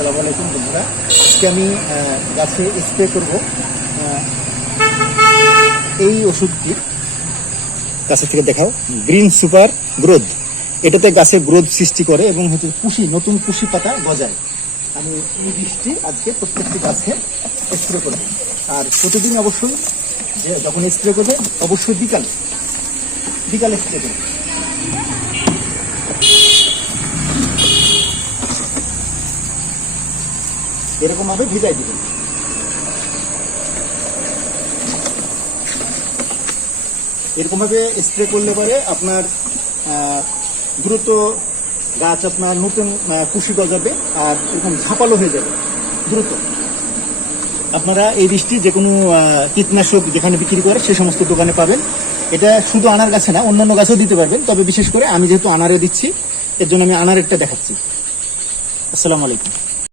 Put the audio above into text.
আসসালামু আলাইকুম বন্ধুরা, আজকে আমি গাছে স্প্রে করব এই ওষুধটি। গাছের থেকে দেখাও, গ্রিন সুপার গ্রোথ। এটাতে গাছে গ্রোথ সৃষ্টি করে এবং হচ্ছে নতুন কুশি পাতা গজায়। আমি এই বীজটি আজকে প্রত্যেকটি গাছে স্প্রে করব। আর প্রতিদিন অবশ্যই যে যখন স্প্রে করবে অবশ্যই বিকালে স্প্রে করবে। এরকম ভাবে ভিজাই দিবেন। এরকম ভাবে স্প্রে করলে পরে আপনার দ্রুত গাছ আপনার নতুন কুশি গজাবে আর এরকম ঝাপালো হয়ে যাবে দ্রুত। আপনারা এই বীজটি যে কোনো কীটনাশক যেখানে বিক্রি করে সে সমস্ত দোকানে পাবেন। এটা শুধু আনার গাছে না, অন্যান্য গাছেও দিতে পারবেন, তবে বিশেষ করে আমি যেহেতু আনারে দিচ্ছি এর জন্য আমি আনারেরটা দেখাচ্ছি। আসসালামু আলাইকুম।